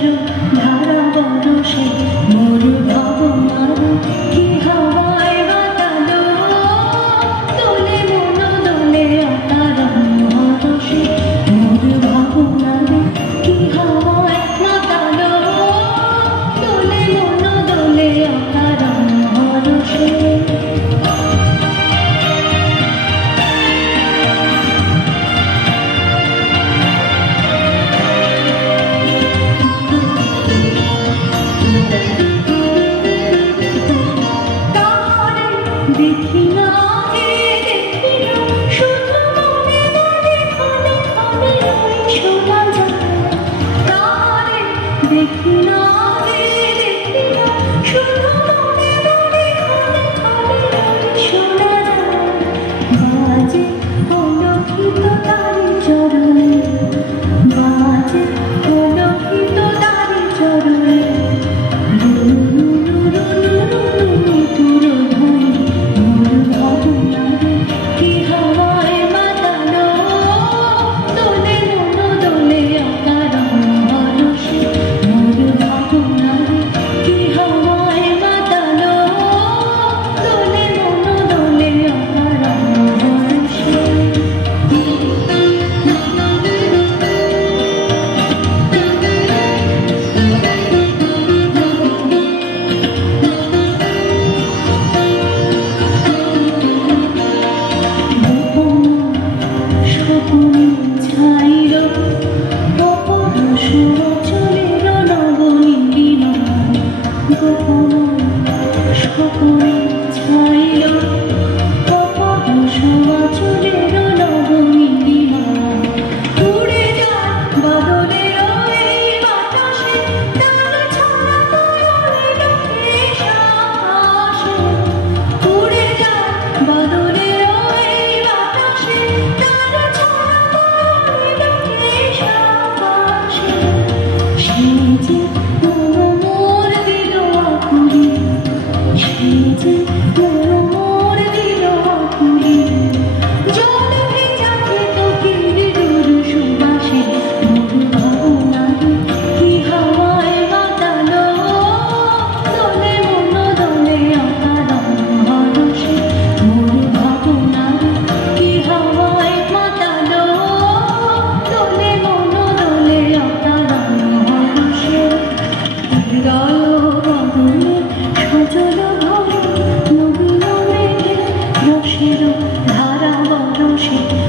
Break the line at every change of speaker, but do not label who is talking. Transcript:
യാതൊരു യാതൊരു দেখি না ধারা বনশে